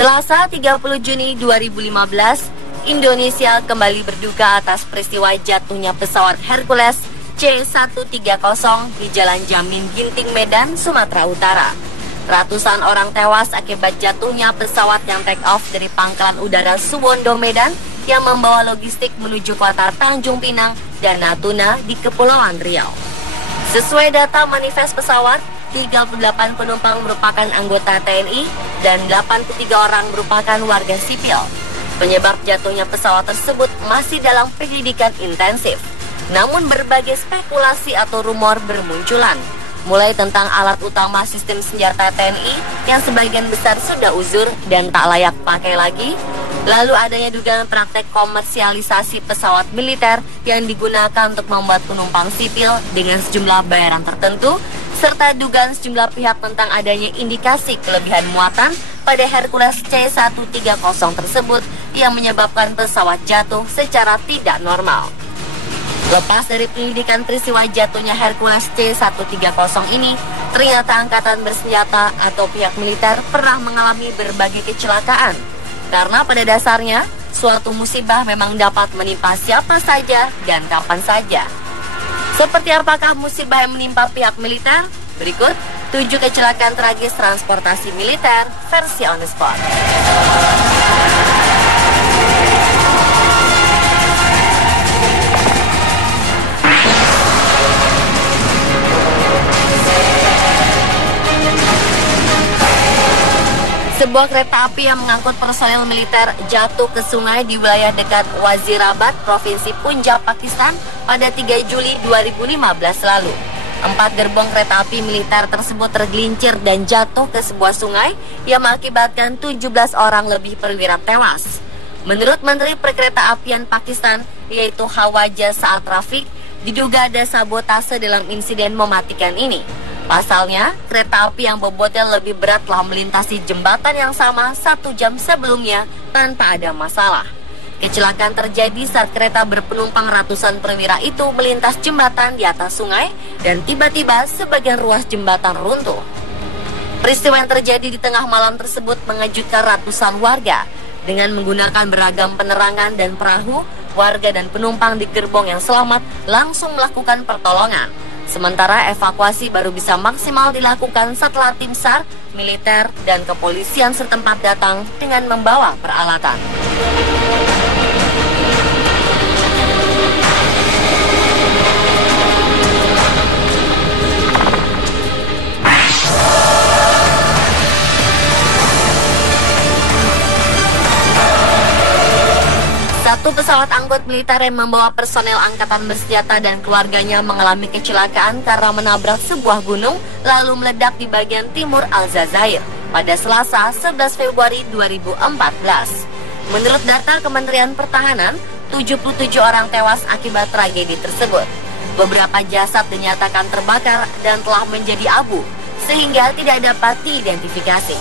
Selasa 30 Juni 2015, Indonesia kembali berduka atas peristiwa jatuhnya pesawat Hercules C-130 di Jalan Jamin Ginting, Medan, Sumatera Utara. Ratusan orang tewas akibat jatuhnya pesawat yang take off dari Pangkalan Udara Suwondo, Medan, yang membawa logistik menuju kota Tanjung Pinang dan Natuna di Kepulauan Riau. Sesuai data manifest pesawat, 38 penumpang merupakan anggota TNI dan 83 orang merupakan warga sipil. Penyebab jatuhnya pesawat tersebut masih dalam penyelidikan intensif. Namun berbagai spekulasi atau rumor bermunculan, mulai tentang alat utama sistem senjata TNI yang sebagian besar sudah uzur dan tak layak pakai lagi. Lalu adanya dugaan praktek komersialisasi pesawat militer yang digunakan untuk membuat penumpang sipil dengan sejumlah bayaran tertentu, serta dugaan sejumlah pihak tentang adanya indikasi kelebihan muatan pada Hercules C-130 tersebut yang menyebabkan pesawat jatuh secara tidak normal. Lepas dari penyelidikan peristiwa jatuhnya Hercules C-130 ini, ternyata angkatan bersenjata atau pihak militer pernah mengalami berbagai kecelakaan. Karena pada dasarnya, suatu musibah memang dapat menimpa siapa saja dan kapan saja. Seperti apakah musibah yang menimpa pihak militer? Berikut 7 kecelakaan tragis transportasi militer versi on the spot. Sebuah kereta api yang mengangkut personel militer jatuh ke sungai di wilayah dekat Wazirabad, Provinsi Punjab, Pakistan pada 3 Juli 2015 lalu. 4 gerbong kereta api militer tersebut tergelincir dan jatuh ke sebuah sungai yang mengakibatkan 17 orang lebih perwira tewas. Menurut Menteri Perkeretaapian Pakistan, yaitu Hawaja Saat Rafiq, diduga ada sabotase dalam insiden mematikan ini. Pasalnya, kereta api yang bobotnya lebih berat telah melintasi jembatan yang sama 1 jam sebelumnya tanpa ada masalah. Kecelakaan terjadi saat kereta berpenumpang ratusan perwira itu melintas jembatan di atas sungai dan tiba-tiba sebagian ruas jembatan runtuh. Peristiwa yang terjadi di tengah malam tersebut mengejutkan ratusan warga. Dengan menggunakan beragam penerangan dan perahu, warga dan penumpang di gerbong yang selamat langsung melakukan pertolongan. Sementara evakuasi baru bisa maksimal dilakukan setelah tim SAR, militer, dan kepolisian setempat datang dengan membawa peralatan. Satu pesawat angkut militer yang membawa personel angkatan bersenjata dan keluarganya mengalami kecelakaan karena menabrak sebuah gunung lalu meledak di bagian timur Aljazair pada Selasa 11 Februari 2014. Menurut data Kementerian Pertahanan, 77 orang tewas akibat tragedi tersebut. Beberapa jasad dinyatakan terbakar dan telah menjadi abu sehingga tidak dapat diidentifikasi.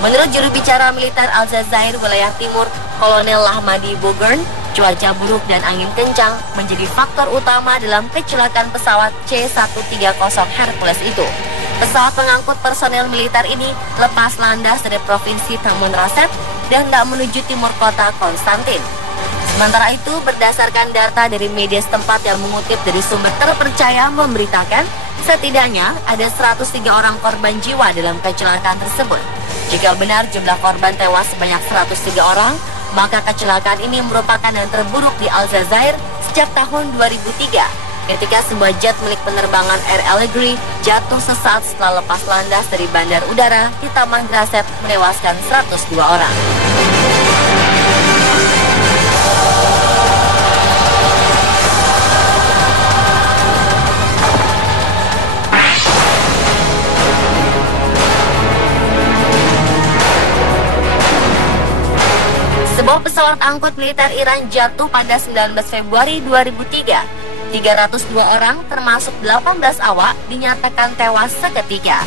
Menurut juru bicara militer Aljazair wilayah timur, Kolonel Lahmadi Bogern, cuaca buruk dan angin kencang menjadi faktor utama dalam kecelakaan pesawat C-130 Hercules itu. Pesawat pengangkut personel militer ini lepas landas dari Provinsi Tamun Rasat dan hendak menuju timur kota Konstantin. Sementara itu, berdasarkan data dari media setempat yang mengutip dari sumber terpercaya memberitakan, setidaknya ada 103 orang korban jiwa dalam kecelakaan tersebut. Jika benar jumlah korban tewas sebanyak 103 orang, maka kecelakaan ini merupakan yang terburuk di Aljazair sejak tahun 2003, ketika sebuah jet milik penerbangan Air Allegri jatuh sesaat setelah lepas landas dari bandar udara di Taman Rasat menewaskan 102 orang. Sebuah pesawat angkut militer Iran jatuh pada 19 Februari 2003. 302 orang termasuk 18 awak dinyatakan tewas seketika.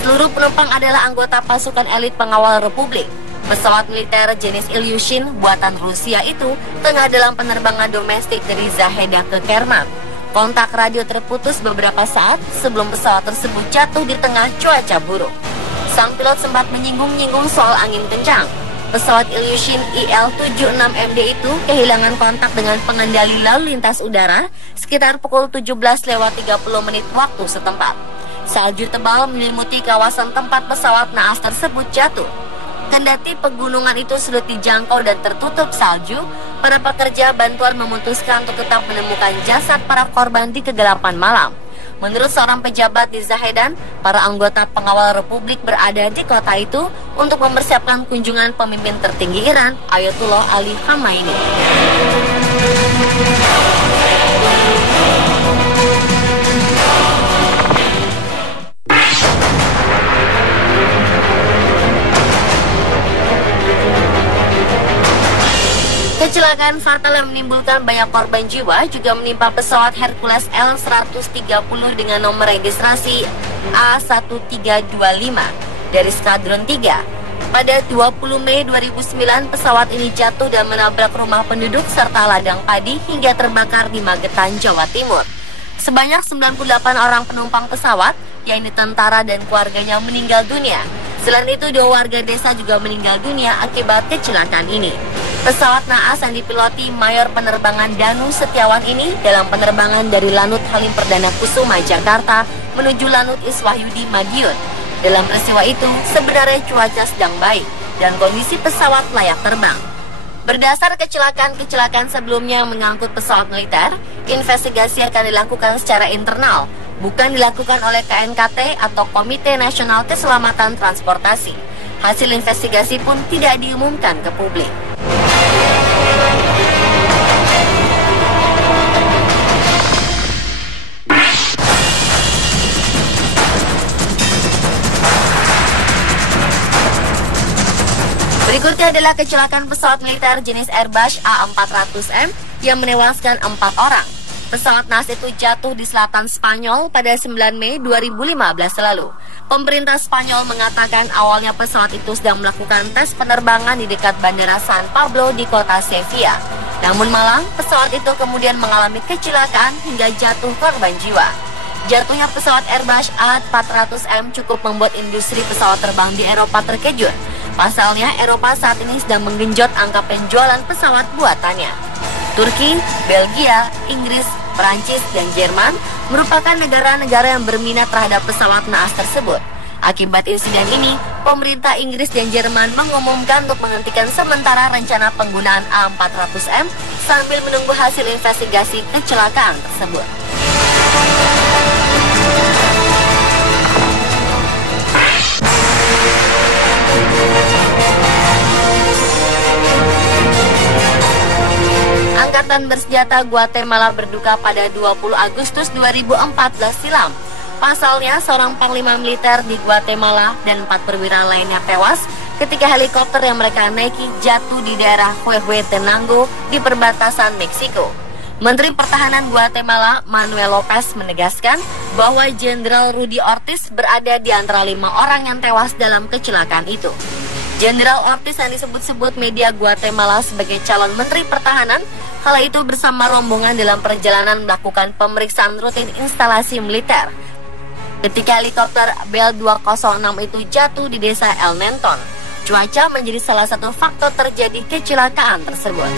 Seluruh penumpang adalah anggota pasukan elit pengawal Republik. Pesawat militer jenis Ilyushin buatan Rusia itu tengah dalam penerbangan domestik dari Zaheda ke Kerman. Kontak radio terputus beberapa saat sebelum pesawat tersebut jatuh di tengah cuaca buruk. Sang pilot sempat menyinggung-nyinggung soal angin kencang. Pesawat Ilyushin IL-76MD itu kehilangan kontak dengan pengendali lalu lintas udara sekitar pukul 17:30 waktu setempat. Salju tebal menyelimuti kawasan tempat pesawat naas tersebut jatuh. Kendati pegunungan itu sulit dijangkau dan tertutup salju, para pekerja bantuan memutuskan untuk tetap menemukan jasad para korban di kegelapan malam. Menurut seorang pejabat di Zahedan, para anggota pengawal Republik berada di kota itu untuk mempersiapkan kunjungan pemimpin tertinggi Iran, Ayatollah Ali Khamenei. Kecelakaan fatal yang menimbulkan banyak korban jiwa juga menimpa pesawat Hercules L-130 dengan nomor registrasi A1325 dari Skadron 3. Pada 20 Mei 2009, pesawat ini jatuh dan menabrak rumah penduduk serta ladang padi hingga terbakar di Magetan, Jawa Timur. Sebanyak 98 orang penumpang pesawat, yaitu tentara dan keluarganya, meninggal dunia. Selain itu, 2 warga desa juga meninggal dunia akibat kecelakaan ini. Pesawat naas yang dipiloti Mayor Penerbangan Danu Setiawan ini dalam penerbangan dari Lanut Halim Perdana Kusuma, Jakarta menuju Lanut Iswahyudi, Madiun. Dalam peristiwa itu, sebenarnya cuaca sedang baik dan kondisi pesawat layak terbang. Berdasar kecelakaan sebelumnya yang mengangkut pesawat militer, investigasi akan dilakukan secara internal, bukan dilakukan oleh KNKT atau Komite Nasional Keselamatan Transportasi. Hasil investigasi pun tidak diumumkan ke publik. Berikutnya adalah kecelakaan pesawat militer jenis Airbus A400M yang menewaskan 4 orang. Pesawat naas itu jatuh di selatan Spanyol pada 9 Mei 2015 lalu. Pemerintah Spanyol mengatakan awalnya pesawat itu sedang melakukan tes penerbangan di dekat Bandara San Pablo di kota Sevilla. Namun malang, pesawat itu kemudian mengalami kecelakaan hingga jatuh korban jiwa. Jatuhnya pesawat Airbus A400M cukup membuat industri pesawat terbang di Eropa terkejut. Pasalnya, Eropa saat ini sedang menggenjot angka penjualan pesawat buatannya. Turki, Belgia, Inggris, Prancis, dan Jerman merupakan negara-negara yang berminat terhadap pesawat naas tersebut. Akibat insiden ini, pemerintah Inggris dan Jerman mengumumkan untuk menghentikan sementara rencana penggunaan A400M sambil menunggu hasil investigasi kecelakaan tersebut. Angkatan Bersenjata Guatemala berduka pada 20 Agustus 2014 silam. Pasalnya, seorang panglima militer di Guatemala dan 4 perwira lainnya tewas ketika helikopter yang mereka naiki jatuh di daerah Huehuetenango di perbatasan Meksiko. Menteri Pertahanan Guatemala Manuel Lopez menegaskan bahwa Jenderal Rudy Ortiz berada di antara 5 orang yang tewas dalam kecelakaan itu. Jenderal Ortiz yang disebut-sebut media Guatemala sebagai calon Menteri Pertahanan, kala itu bersama rombongan dalam perjalanan melakukan pemeriksaan rutin instalasi militer. Ketika helikopter Bell 206 itu jatuh di desa El Nenton, cuaca menjadi salah satu faktor terjadi kecelakaan tersebut.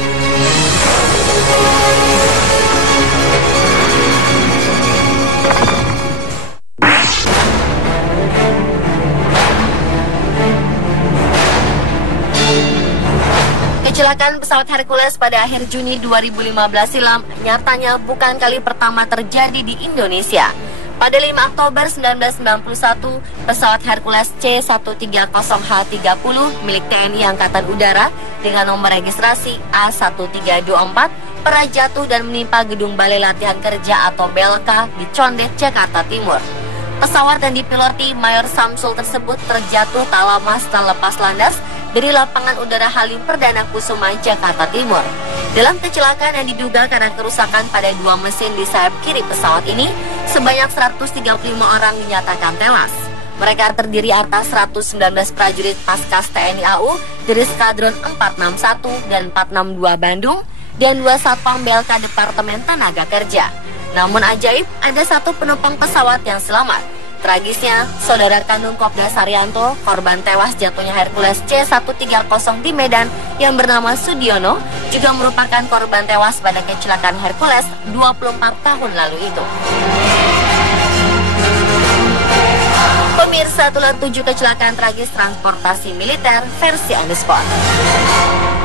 Kecelakaan pesawat Hercules pada akhir Juni 2015 silam nyatanya bukan kali pertama terjadi di Indonesia. Pada 5 Oktober 1991, pesawat Hercules C-130H-30 milik TNI Angkatan Udara dengan nomor registrasi A1324 pernah jatuh dan menimpa gedung Balai Latihan Kerja atau BLK di Condet, Jakarta Timur. Pesawat yang dipiloti Mayor Samsul tersebut terjatuh tak lama setelah lepas landas dari lapangan udara Halim Perdana Kusuma, Jakarta Timur. Dalam kecelakaan yang diduga karena kerusakan pada 2 mesin di sayap kiri pesawat ini, sebanyak 135 orang dinyatakan tewas. Mereka terdiri atas 119 prajurit Paskas TNI AU dari Skadron 461 dan 462 Bandung dan 2 satpam BLK Departemen Tenaga Kerja. Namun ajaib, ada 1 penumpang pesawat yang selamat. Tragisnya, saudara kandung Kopda Saryanto, korban tewas jatuhnya Hercules C130 di Medan yang bernama Sudiono, juga merupakan korban tewas pada kecelakaan Hercules 24 tahun lalu itu. Pemirsa, itulah 7 kecelakaan tragis transportasi militer versi On The Spot.